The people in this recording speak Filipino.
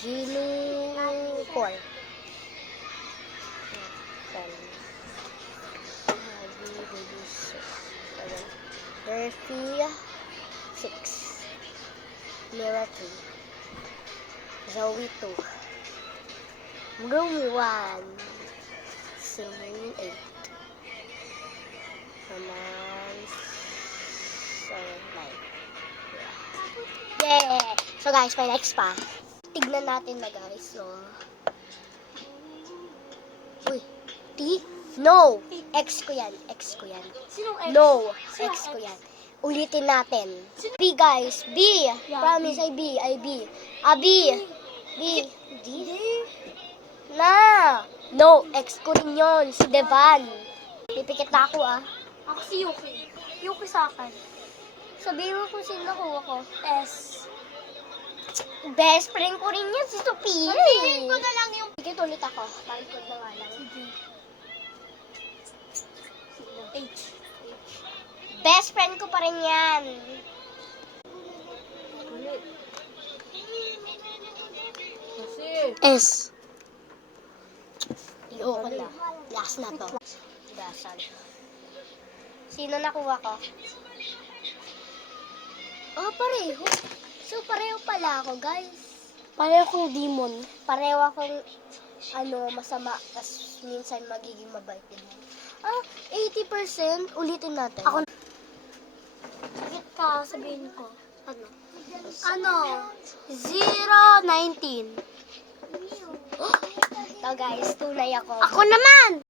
Genie 4. Murphy 6. Mira 3. Zoe 2. Rumi 1. Celine 8. Romance 9. Yeah! So guys, may next pa. Tignan natin na guys. So, uy, T? No! X ko yan. X ko yan. Sinong X? No! Sinong X ko yan. Ulitin natin. B guys. B. Yeah, Promise, B. I B. B. B. D? Na! No! X ko rin yun. Si Devan. Pipikit na ako ah. Ako si Yuki. Yuki sa akin. Sabihin mo kung sino nakuha ko. S. Best friend ko rin yan, si Sophia. Sabihin ko na lang yung... Sige, ulit ako. Palikod na nga lang. Sige. H. Best friend ko pa rin yan. Ulit. Kasi... S. Iyo ko na. Last na to. Dasal. Sino nakuha ko? Oh, pareho. So, pareho pala ako, guys. Pareho kong demon. Pareho akong, masama. Tapos, minsan magiging mabait din. 80%. Ulitin natin. Ako. Sakit ka, sabihin ko. Ano? 019. Ito, guys. Tunay ako. Ako naman!